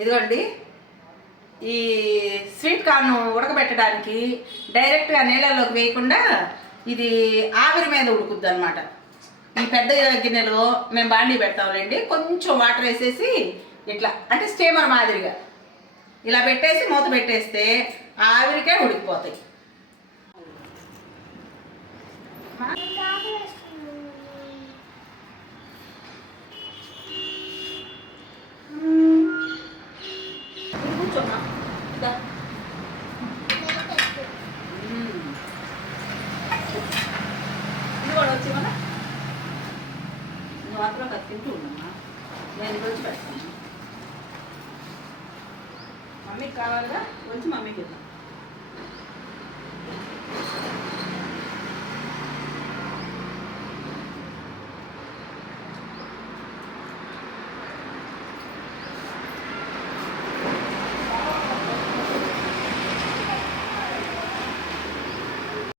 ఇదిగోండి, ఈ sweet corn ఉడకబెట్టడానికి డైరెక్ట్గా నీళ్ళలోకి వేయకుండా ఇది ఆవిరి మీద ఉడుకుద్ది అనమాట. ఈ పెద్ద గిన్నెలో మేము బాండీ పెడతాంలేండి, కొంచెం వాటర్ వేసేసి ఇట్లా అంటే స్టీమర్ మాదిరిగా ఇలా పెట్టేసి మూత పెట్టేస్తే ఆవిరికే ఉడికిపోతాయి. ఇది కూడా వచ్చి మన నువ్వు మాత్రం అది తింటూ ఉండమ్మా, నేను వచ్చి పెడతాను. మమ్మీకి కావాలిగా, వచ్చి మమ్మీకి ఇద్దాం.